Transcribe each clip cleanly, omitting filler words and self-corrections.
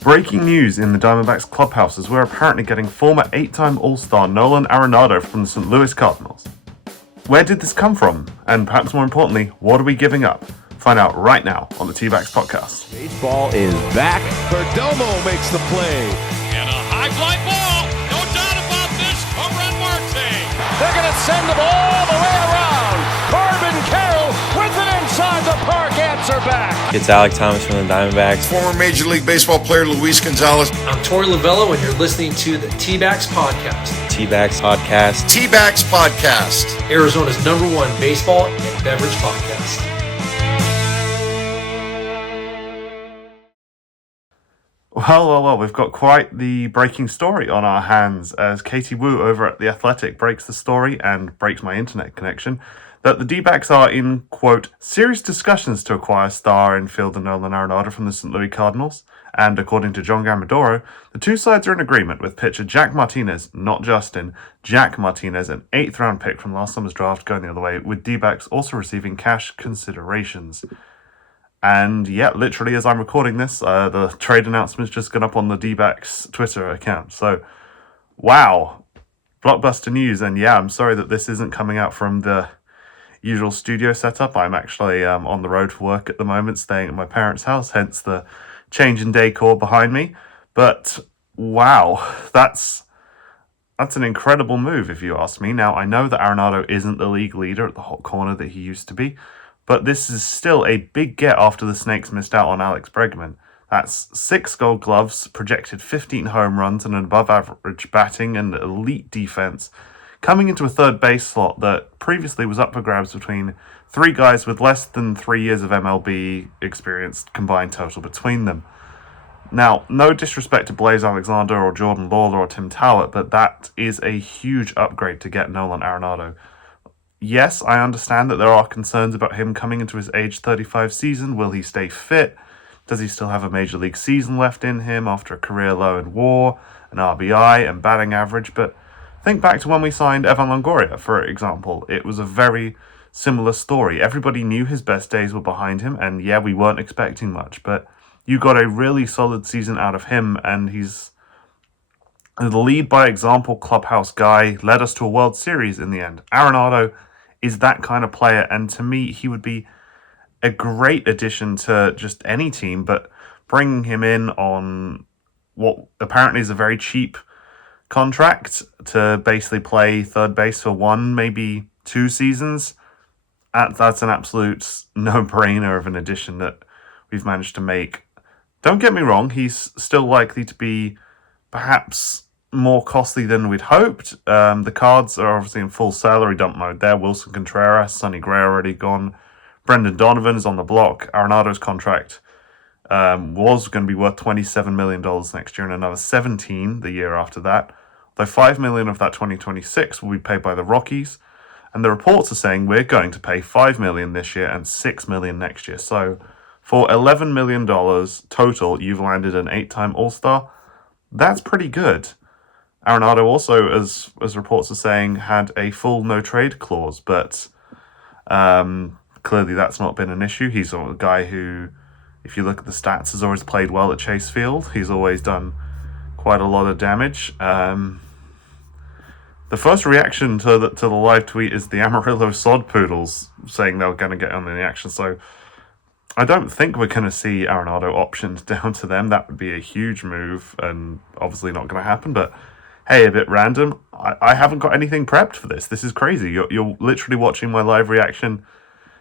Breaking news in the Diamondbacks clubhouse as we're apparently getting former 8-time All-Star Nolan Arenado from the St. Louis Cardinals. Where did this come from? And perhaps more importantly, what are we giving up? Find out right now on the Dbacks podcast. Baseball is back. Perdomo makes the play. And a high fly ball. No doubt about this. Home run Marte. They're going to send them all the way around. Corbin Carroll with an inside the park answer back. It's Alec Thomas from the Diamondbacks. Former Major League Baseball player Luis Gonzalez. I'm Tori Lavello, and you're listening to the Dbacks podcast. Dbacks podcast. Dbacks podcast. Arizona's #1 baseball and beverage podcast. Well, we've got quite the breaking story on our hands as Katie Wu over at The Athletic breaks the story and breaks my internet connection that the D-backs are in, quote, serious discussions to acquire star infielder Nolan Arenado from the St. Louis Cardinals. And according to John Gambadoro, the two sides are in agreement with pitcher Jack Martinez, not Justin, Jack Martinez, an 8th round pick from last summer's draft going the other way, with D-backs also receiving cash considerations. And yeah, literally as I'm recording this, the trade announcement's just gone up on the D-backs Twitter account. So, wow, blockbuster news. And yeah, I'm sorry that this isn't coming out from the usual studio setup. I'm actually on the road for work at the moment, staying at my parents' house, hence the change in decor behind me. But wow, that's an incredible move if you ask me. Now, I know that Arenado isn't the league leader at the hot corner that he used to be, but this is still a big get after the Snakes missed out on Alex Bregman. That's 6 gold gloves, projected 15 home runs, and an above-average batting and elite defense, coming into a third base slot that previously was up for grabs between 3 guys with less than 3 years of MLB experience combined total between them. Now, no disrespect to Blaze Alexander or Jordan Lawler or Tim Talbot, but that is a huge upgrade to get Nolan Arenado. Yes, I understand that there are concerns about him coming into his age 35 season. Will he stay fit? Does he still have a major league season left in him after a career low in WAR, an RBI, and batting average? But think back to when we signed Evan Longoria, for example. It was a very similar story. Everybody knew his best days were behind him, and yeah, we weren't expecting much, but you got a really solid season out of him, and he's the lead by example clubhouse guy, led us to a World Series in the end. Arenado is that kind of player, and to me, he would be a great addition to just any team, but bringing him in on what apparently is a very cheap contract to basically play third base for 1, maybe 2 seasons, that's an absolute no-brainer of an addition that we've managed to make. Don't get me wrong, he's still likely to be perhaps more costly than we'd hoped. The Cards are obviously in full salary dump mode there. Wilson Contreras, Sonny Gray already gone. Brendan Donovan is on the block. Arenado's contract was going to be worth $27 million next year and another $17 the year after that. Though $5 million of that 2026 will be paid by the Rockies. And the reports are saying we're going to pay $5 million this year and $6 million next year. So for $11 million total, you've landed an 8-time All-Star. That's pretty good. Arenado also, as reports are saying, had a full no-trade clause, but clearly that's not been an issue. He's a guy who, if you look at the stats, has always played well at Chase Field. He's always done quite a lot of damage. The first reaction to the live tweet is the Amarillo Sod Poodles saying they were going to get on in the action, so I don't think we're going to see Arenado optioned down to them. That would be a huge move and obviously not going to happen, but hey, a bit random. I haven't got anything prepped for this. This is crazy. You're literally watching my live reaction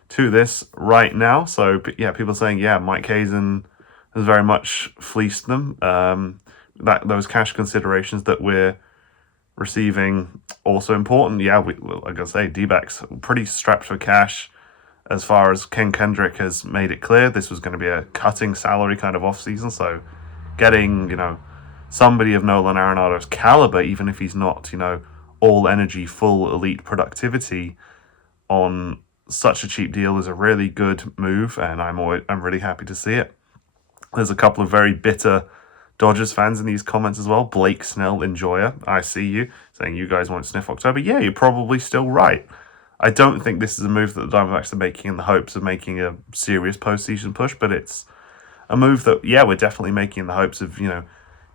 to this right now. So yeah, people saying, yeah, Mike Hazen has very much fleeced them. Those cash considerations that we're receiving also important. Yeah, like I say, D-backs pretty strapped for cash. As far as Ken Kendrick has made it clear, this was going to be a cutting salary kind of off-season. So getting, somebody of Nolan Arenado's caliber, even if he's not, all energy, full elite productivity on such a cheap deal is a really good move, and I'm really happy to see it. There's a couple of very bitter Dodgers fans in these comments as well. Blake Snell, enjoyer, I see you, saying you guys won't sniff October. Yeah, you're probably still right. I don't think this is a move that the Diamondbacks are making in the hopes of making a serious postseason push, but it's a move that, yeah, we're definitely making in the hopes of,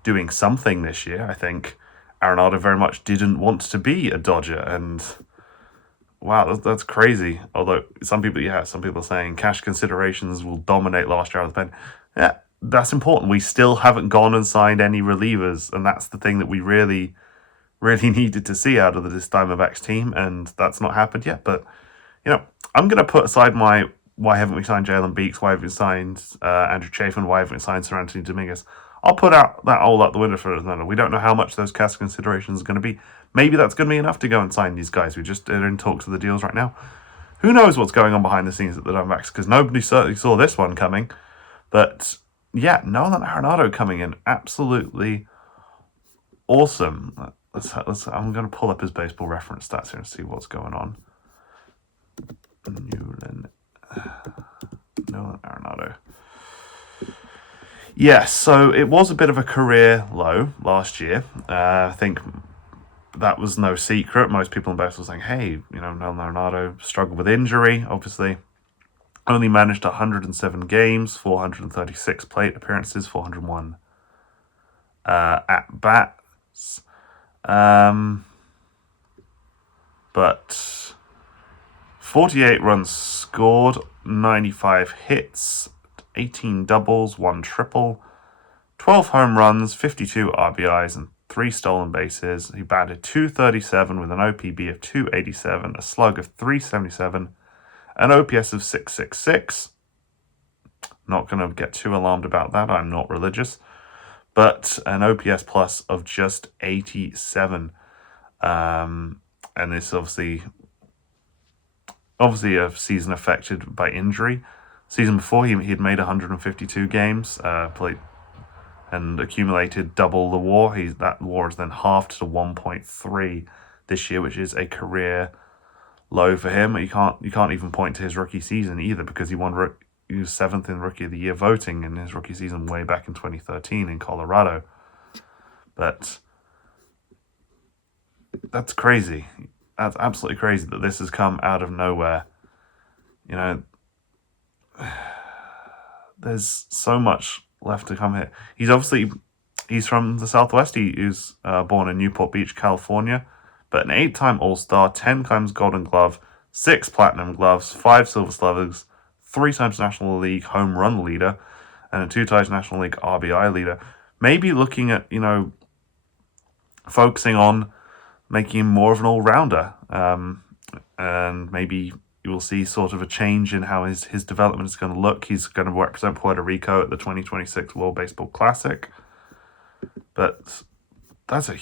doing something this year. I think Arenado very much didn't want to be a Dodger, and wow, that's crazy. Although some people are saying cash considerations will dominate last year out of the pen. Yeah, that's important. We still haven't gone and signed any relievers, and that's the thing that we really needed to see out of this Diamondbacks team, and that's not happened yet. But, I'm going to put aside my why haven't we signed Jalen Beeks, why haven't we signed Andrew Chafin, why haven't we signed Sir Anthony Dominguez. I'll put out that all out the window for another. We don't know how much those cash considerations are going to be. Maybe that's going to be enough to go and sign these guys. We just are in talks of the deals right now. Who knows what's going on behind the scenes at the Diamondbacks, because nobody certainly saw this one coming. But, yeah, Nolan Arenado coming in, absolutely awesome. I'm going to pull up his baseball reference stats here and see what's going on. Nolan Arenado. Yes, so it was a bit of a career low last year. I think that was no secret. Most people in baseball were saying, hey, Nolan Arenado struggled with injury, obviously. Only managed 107 games, 436 plate appearances, 401 at-bats. But 48 runs scored, 95 hits, 18 doubles, 1 triple, 12 home runs, 52 RBIs, and 3 stolen bases. He batted .237 with an OPB of .287, a slug of .377, an OPS of .666. Not going to get too alarmed about that. I'm not religious. But an OPS plus of just 87. And it's obviously a season affected by injury. Season before, he had made 152 games, played and accumulated double the WAR. That WAR is then halved to 1.3 this year, which is a career low for him. You can't even point to his rookie season either, because he was 7th in Rookie of the Year voting in his rookie season way back in 2013 in Colorado. But that's crazy. That's absolutely crazy that this has come out of nowhere. There's so much left to come here. He's from the Southwest. He was born in Newport Beach, California, but an 8-time All-Star, 10 times Golden Glove, 6 Platinum Gloves, 5 Silver Sluggers, 3 times National League home run leader, and a 2 times National League RBI leader. Maybe looking at, focusing on making him more of an all-rounder, and maybe you will see sort of a change in how his development is going to look. He's going to represent Puerto Rico at the 2026 World Baseball Classic. But that's a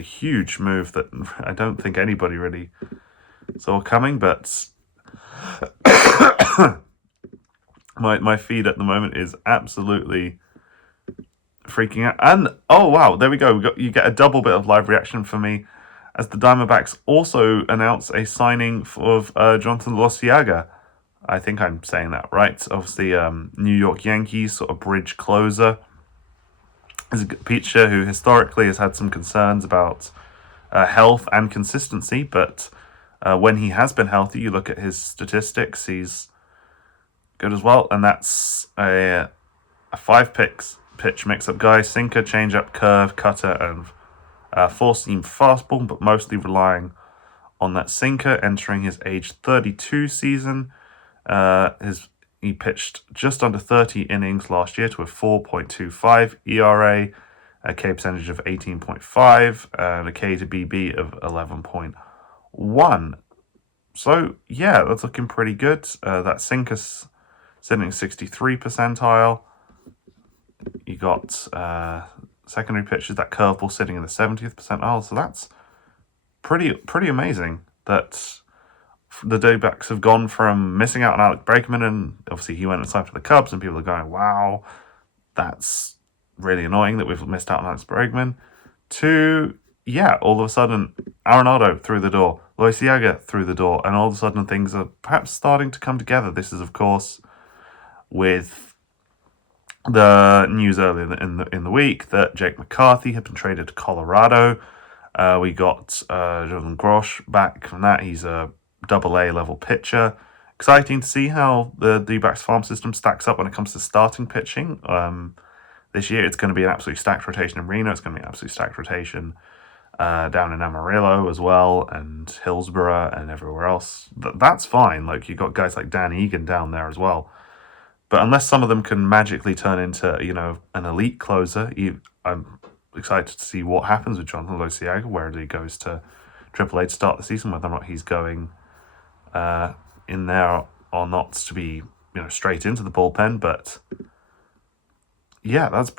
huge move that I don't think anybody really saw coming. But my feed at the moment is absolutely freaking out. And oh wow, there we go. You get a double bit of live reaction from me, as the Diamondbacks also announce a signing of Jonathan Loaisiga. I think I'm saying that right. Obviously, New York Yankees sort of bridge closer. Is a pitcher who historically has had some concerns about health and consistency, but when he has been healthy, you look at his statistics, he's good as well. And that's a 5-pitch mix-up guy: sinker, changeup, curve, cutter, and 4-seam fastball, but mostly relying on that sinker. Entering his age 32 season, he pitched just under 30 innings last year to a 4.25 ERA, a K percentage of 18.5, and a K to BB of 11.1. So yeah, that's looking pretty good. That sinker's sitting 63 percentile. You got secondary pitches, that curveball sitting in the 70th percentile. So that's pretty amazing that the Dbacks have gone from missing out on Alex Bregman, and obviously he went and signed for the Cubs, and people are going, wow, that's really annoying that we've missed out on Alex Bregman, to, yeah, all of a sudden, Arenado through the door, Loaisiga through the door, and all of a sudden things are perhaps starting to come together. This is, of course, with the news earlier in the week that Jake McCarthy had been traded to Colorado. We got Jordan Grosh back from that. He's a AA level pitcher. exciting to see how the D-backs farm system stacks up when it comes to starting pitching. This year, it's going to be an absolutely stacked rotation in Reno. It's going to be an absolutely stacked rotation down in Amarillo as well, and Hillsborough and everywhere else. That's fine. Like, you got guys like Dan Egan down there as well. But unless some of them can magically turn into, an elite closer, I'm excited to see what happens with Jonathan Losiaga, whether he goes to AAA to start the season, whether or not he's going in there or not to be, straight into the bullpen. But yeah, that's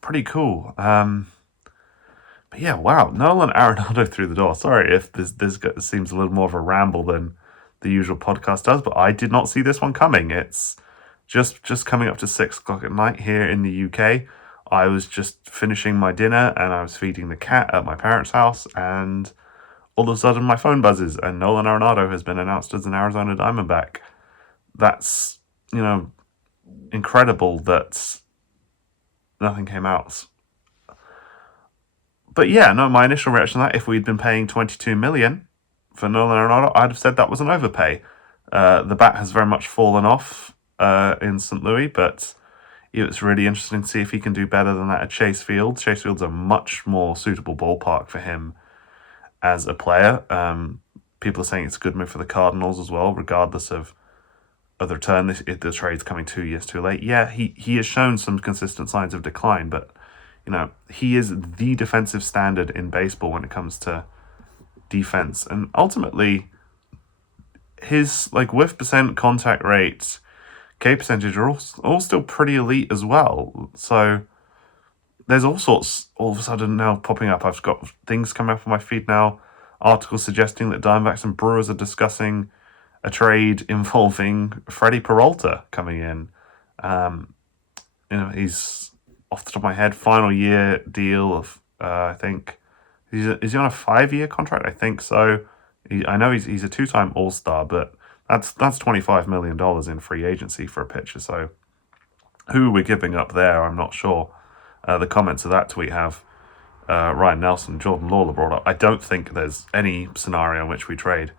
pretty cool. But yeah, wow, Nolan Arenado through the door. Sorry if this seems a little more of a ramble than the usual podcast does, but I did not see this one coming. It's just coming up to 6 o'clock at night here in the UK. I was just finishing my dinner and I was feeding the cat at my parents' house, and all of a sudden my phone buzzes and Nolan Arenado has been announced as an Arizona Diamondback. That's, incredible that nothing came out. But yeah, no, my initial reaction to that, if we'd been paying $22 million for Nolan Arenado, I'd have said that was an overpay. The bat has very much fallen off in St. Louis, but it's really interesting to see if he can do better than that at Chase Field. Chase Field's a much more suitable ballpark for him as a player. People are saying it's a good move for the Cardinals as well, regardless of the return. The trade's coming 2 years too late. Yeah, he has shown some consistent signs of decline, but he is the defensive standard in baseball when it comes to defense. And ultimately, his whiff percent, contact rate, K percentage are all still pretty elite as well. So there's all sorts all of a sudden now popping up. I've got things coming up on my feed now, articles suggesting that Diamondbacks and Brewers are discussing a trade involving Freddie Peralta coming in. He's, off the top of my head, final year deal of, I think, is he on a 5-year contract? I think so. I know he's a 2-time All-Star, but that's $25 million in free agency for a pitcher. So who we're giving up there, I'm not sure. The comments of that tweet have Ryan Nelson, Jordan Lawler brought up. I don't think there's any scenario in which we trade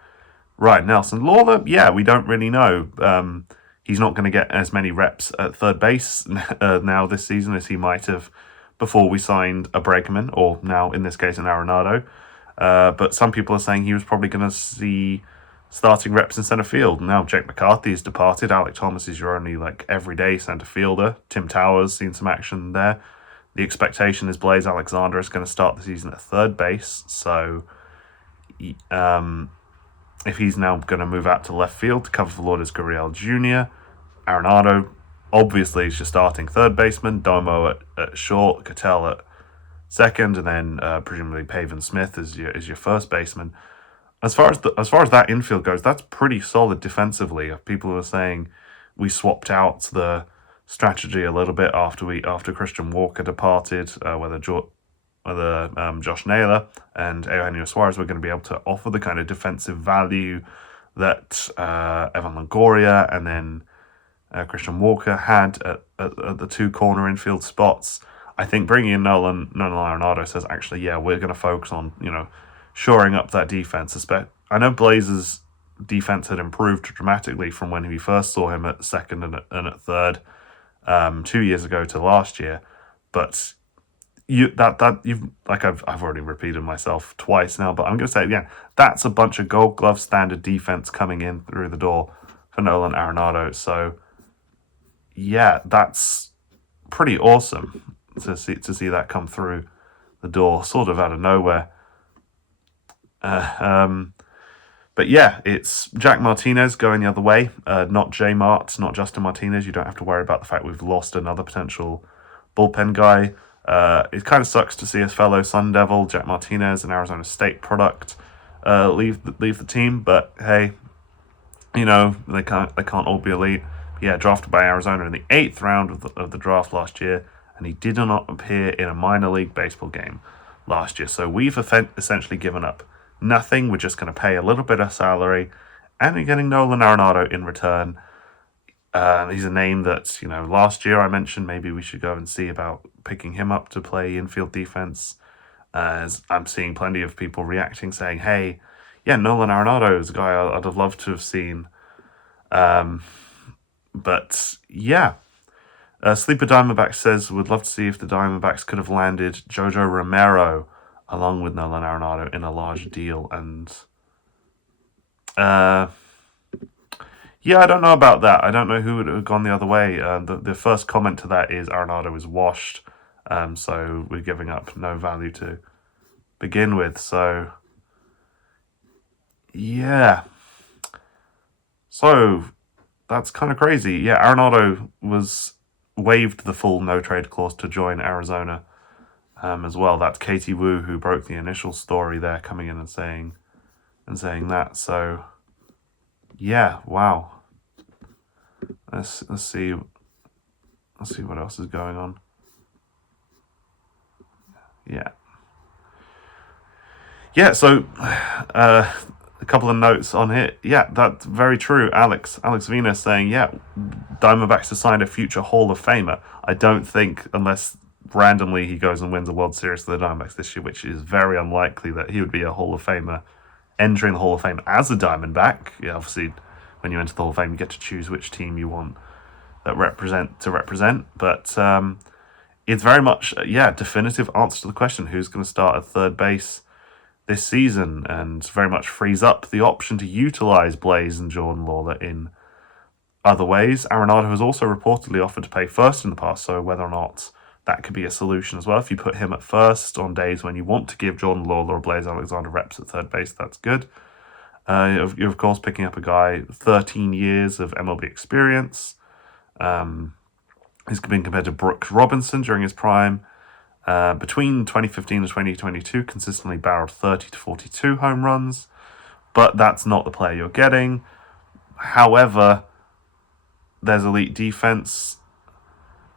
Ryan Nelson. Lawler, yeah, we don't really know. He's not going to get as many reps at third base now this season as he might have before we signed a Bregman, or now, in this case, an Arenado. But some people are saying he was probably going to see starting reps in center field. Now Jake McCarthy has departed. Alec Thomas is your only everyday center fielder. Tim Towers seen some action there. The expectation is Blaze Alexander is going to start the season at third base. So if he's now going to move out to left field to cover for Lourdes Gurriel Jr., Arenado obviously is your starting third baseman, Domo at short, Cattell at second, and then presumably Pavin Smith is your first baseman. As far as that infield goes, that's pretty solid defensively. People were saying we swapped out the strategy a little bit after Christian Walker departed, whether Josh Naylor and Eugenio Suarez were going to be able to offer the kind of defensive value that Evan Longoria and then Christian Walker had at the two corner infield spots. I think bringing in Nolan Arenado says, actually, yeah, we're going to focus on, shoring up that defense. I know Blazers' defense had improved dramatically from when we first saw him at second and at third 2 years ago to last year, but I've already repeated myself twice now, but I'm going to say, yeah, that's a bunch of Gold Glove standard defense coming in through the door for Nolan Arenado. So yeah, that's pretty awesome to see that come through the door, sort of out of nowhere. But yeah, it's Jack Martinez going the other way, not J Mart, not Justin Martinez. You don't have to worry about the fact we've lost another potential bullpen guy. It kind of sucks to see his fellow Sun Devil, Jack Martinez, an Arizona State product, leave the team. But hey, they can't all be elite. But yeah, drafted by Arizona in the 8th round of the draft last year, and he did not appear in a minor league baseball game last year. So we've essentially given up nothing. We're just going to pay a little bit of salary, and we're getting Nolan Arenado in return. He's a name that, last year I mentioned maybe we should go and see about picking him up to play infield defense. As I'm seeing plenty of people reacting, saying, hey, yeah, Nolan Arenado is a guy I'd have loved to have seen But yeah. Sleeper Diamondback says, would love to see if the Diamondbacks could have landed Jojo Romero along with Nolan Arenado in a large deal. And yeah, I don't know about that. I don't know who would have gone the other way. The first comment to that is Arenado is washed. So we're giving up no value to begin with. So yeah. So that's kind of crazy. Yeah, Arenado was waived the full no trade clause to join Arizona as well. That's Katie Wu who broke the initial story there, coming in and saying that. So yeah, wow. Let's see what else is going on. Yeah, so a couple of notes on here. Yeah, that's very true. Alex Venus saying, yeah, Diamondbacks have signed a future Hall of Famer. I don't think, unless randomly he goes and wins a World Series for the Diamondbacks this year, which is very unlikely, that he would be a Hall of Famer entering the Hall of Fame as a Diamondback. Yeah, obviously, when you enter the Hall of Fame, you get to choose which team you want that represent. But it's very much, definitive answer to the question, who's going to start at third base this season, and very much frees up the option to utilize Blaze and Jordan Lawler in other ways. Arenado has also reportedly offered to play first in the past, so whether or not that could be a solution as well. If you put him at first on days when you want to give Jordan Lawler or Blaze Alexander reps at third base, that's good. You're of course picking up a guy 13 years of MLB experience. He's been compared to Brooks Robinson during his prime. Between 2015 and 2022, consistently barreled 30 to 42 home runs, but that's not the player you're getting. However, there's elite defense.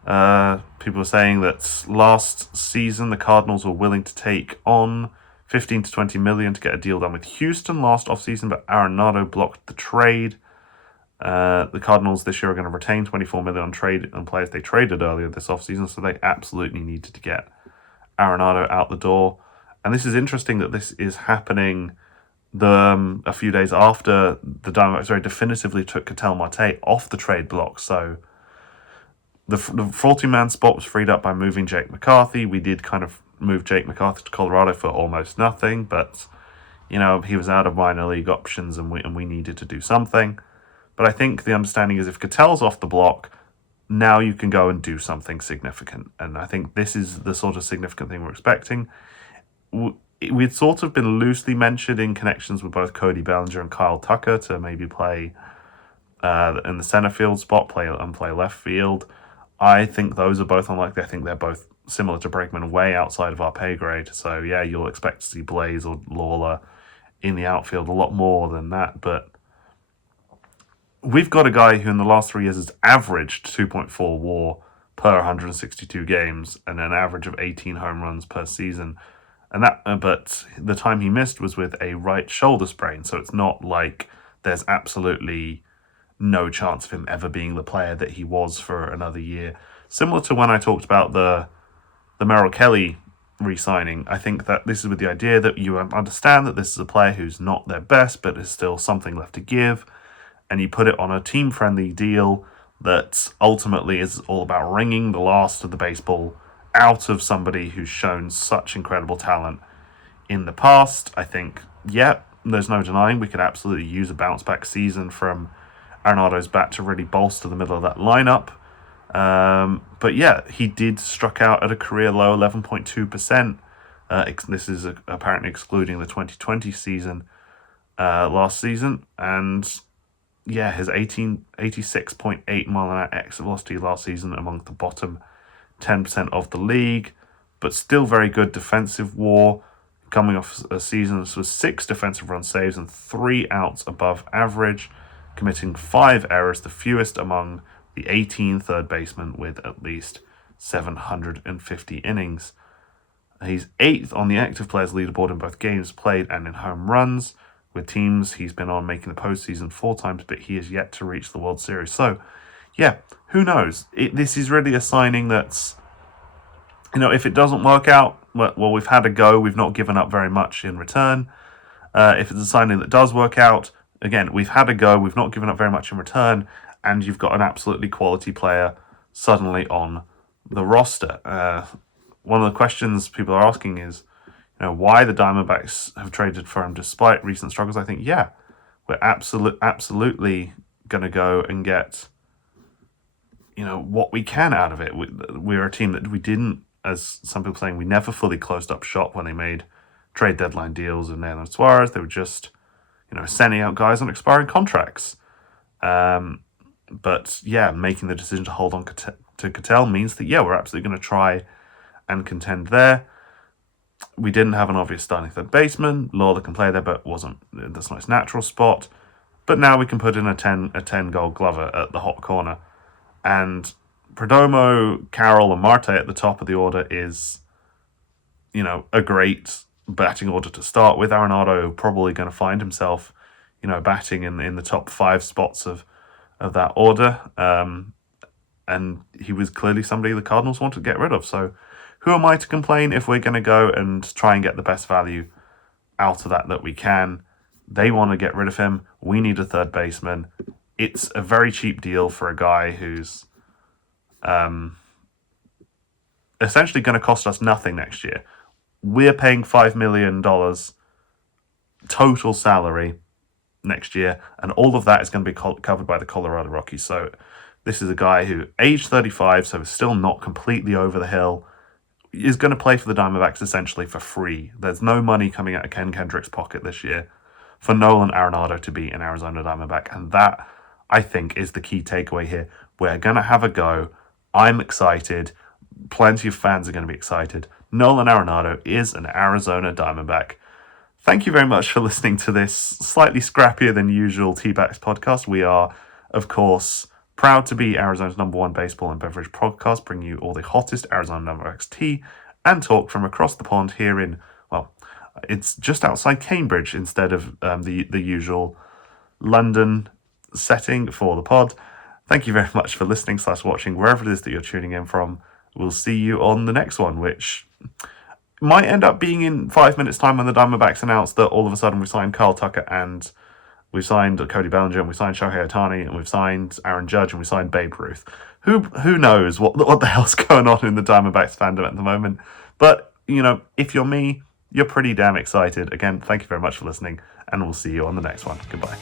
People are saying that last season the Cardinals were willing to take on 15 to 20 million to get a deal done with Houston last offseason, but Arenado blocked the trade. The Cardinals this year are going to retain 24 million on trade and players they traded earlier this offseason, so they absolutely needed to get Arenado out the door. And this is interesting that this is happening a few days after the Diamondbacks very definitively took Ketel Marte off the trade block. So the 40-man spot was freed up by moving Jake McCarthy. We did kind of move Jake McCarthy to Colorado for almost nothing, but he was out of minor league options, and we needed to do something. But I think the understanding is if Ketel's off the block, now you can go and do something significant. And I think this is the sort of significant thing we're expecting. We'd sort of been loosely mentioned in connections with both Cody Bellinger and Kyle Tucker to maybe play in the center field spot, play left field. I think those are both unlikely. I think they're both similar to Bregman, way outside of our pay grade. So yeah, you'll expect to see Blaze or Lawler in the outfield a lot more than that. But we've got a guy who in the last 3 years has averaged 2.4 WAR per 162 games and an average of 18 home runs per season. And but the time he missed was with a right shoulder sprain. So it's not like there's absolutely no chance of him ever being the player that he was for another year. Similar to when I talked about the Merrill Kelly re-signing, I think that this is with the idea that you understand that this is a player who's not their best, but is still something left to give. And you put it on a team-friendly deal that ultimately is all about wringing the last of the baseball out of somebody who's shown such incredible talent in the past. I think, there's no denying we could absolutely use a bounce-back season from Arenado's bat to really bolster the middle of that lineup. But yeah, he did struck out at a career low 11.2%. This is apparently excluding the 2020 season last season. And yeah, his 86.8 mile an hour exit velocity last season among the bottom 10% of the league, but still very good defensive WAR, coming off a season with 6 defensive run saves and 3 outs above average, committing 5 errors, the fewest among the 18 third basemen with at least 750 innings. He's 8th on the active players leaderboard in both games played and in home runs, with teams he's been on making the postseason 4 times, but he has yet to reach the World Series. So, yeah, who knows? This is really a signing that's, if it doesn't work out, well, we've had a go. We've not given up very much in return. If it's a signing that does work out, again, we've had a go, we've not given up very much in return, and you've got an absolutely quality player suddenly on the roster. One of the questions people are asking is, why the Diamondbacks have traded for him despite recent struggles. I think, we're absolutely going to go and get, what we can out of it. We're a team that we didn't, as some people saying, we never fully closed up shop when they made trade deadline deals with Nolan Suarez. They were just, sending out guys on expiring contracts. But making the decision to hold on to Cattell means that, we're absolutely going to try and contend there. We didn't have an obvious starting third baseman. Lawler can play there, but that's not his natural spot. But now we can put in a 10 gold Glover at the hot corner. And Perdomo, Carroll, and Marte at the top of the order is, a great batting order to start with. Arenado probably going to find himself, batting in the top 5 spots of that order. And he was clearly somebody the Cardinals wanted to get rid of. So who am I to complain if we're going to go and try and get the best value out of that we can? They want to get rid of him. We need a third baseman. It's a very cheap deal for a guy who's essentially going to cost us nothing next year. We're paying $5 million total salary next year, and all of that is going to be covered by the Colorado Rockies. So this is a guy who, age 35, so is still not completely over the hill, is going to play for the Diamondbacks essentially for free. There's no money coming out of Ken Kendrick's pocket this year for Nolan Arenado to be an Arizona Diamondback, and that, I think, is the key takeaway here. We're going to have a go. I'm excited. Plenty of fans are going to be excited. Nolan Arenado is an Arizona Diamondback. Thank you very much for listening to this slightly scrappier than usual Dbacks podcast. We are, of course, proud to be Arizona's #1 baseball and beverage podcast, bringing you all the hottest Arizona Diamondbacks tea and talk from across the pond here in, it's just outside Cambridge instead of the usual London setting for the pod. Thank you very much for listening / watching wherever it is that you're tuning in from. We'll see you on the next one, which might end up being in 5 minutes' time when the Diamondbacks announce that all of a sudden we signed Kyle Tucker and we've signed Cody Bellinger and we signed Shohei Ohtani and we've signed Aaron Judge and we signed Babe Ruth. Who knows what the hell's going on in the Diamondbacks fandom at the moment. But, if you're me, you're pretty damn excited. Again, thank you very much for listening, and we'll see you on the next one. Goodbye.